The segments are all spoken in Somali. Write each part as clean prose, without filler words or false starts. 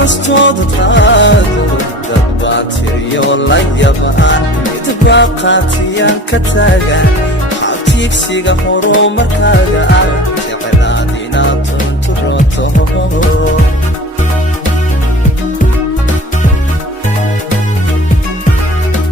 kastooda qaado dad baa tiriyo la yabaan mid baa qaatiyaan ka taagan xabtiigsiga horumarkaaga ah jecelaad inaad tunturoto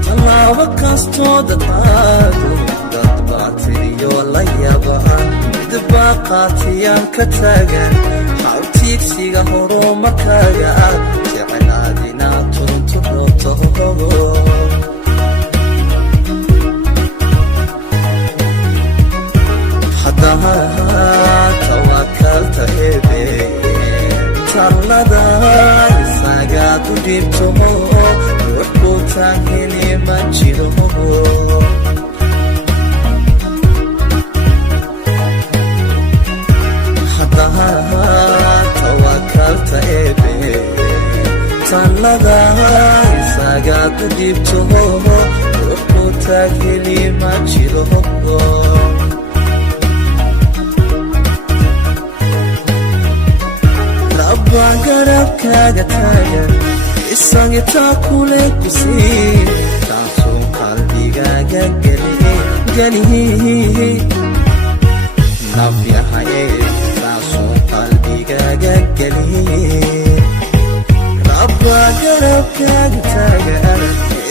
tallaabo kastooda qaado dad baa tiriyo la yabaan mid baa qaatiyaan ka taagan xabtiigsiga horumarkaaga ah jecelaad inaad tunturoto tawakalta ebe talada isagaad u dhibto ruux ku taagini ma jiro tawakalta ebe talada isagaad u dhibto ruux ku taagini ma jiro rabbaa garabkaaga taagan isagitaa kule ku siin taasoo qalbigaaga geli nafyahaye taasoo qalbigaaga geli rabbaa garabkaaga taagan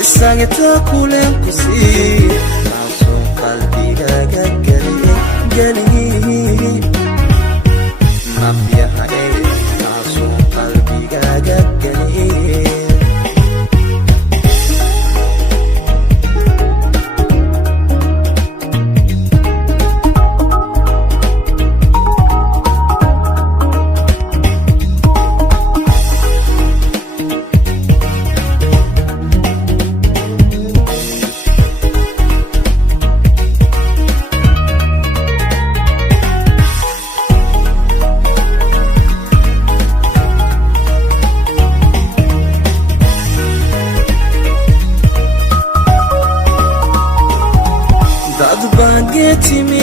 isagitaa kule ku siin taasoo qalbigaaga geli nafyahaye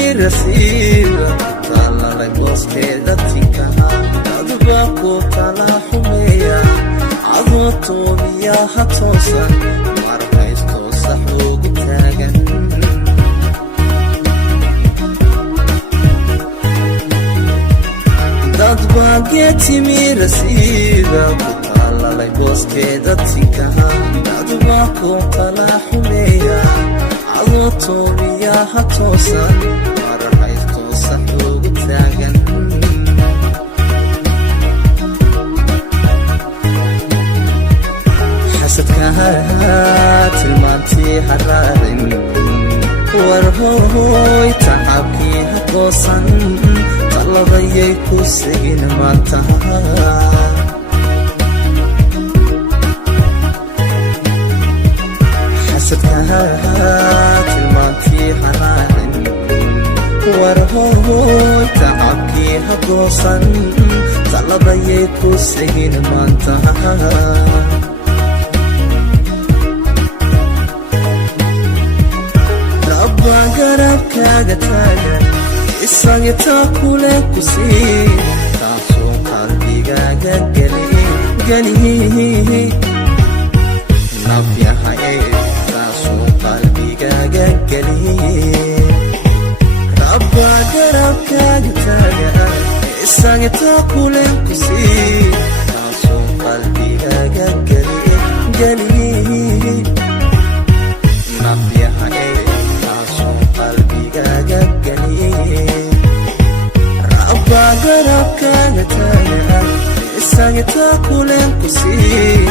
timirafiira talalay booskeeda tinkaha dadba ku tala xumeeya adoo toobiyaha toosan markaysto sax ugu taagan dadba geetimirasiida ku talalay booskeeda tinkaha dadba ku tala xumeeya adoo toobiyaha toosan markaysto sax ugu taagan xasadkaha tilmaantii haraarin warhooy tacabkii ha goosan taladayay ku segin maanta xasadkaha tilmaantii haraarin warhooy tacabkii ha goosan taladayay ku segin maanta rabbaa garabkaaga taagan isagitaa kule ku siin taasoo qalbigaaga geli nafyahaye taasoo qalbigaaga geli rabbaa garabkaaga taagan isagitaa kule ku siin taasoo qalbigaaga geli nafyahaye rabbaa garabkaaga taagan isagitaa kule ku siin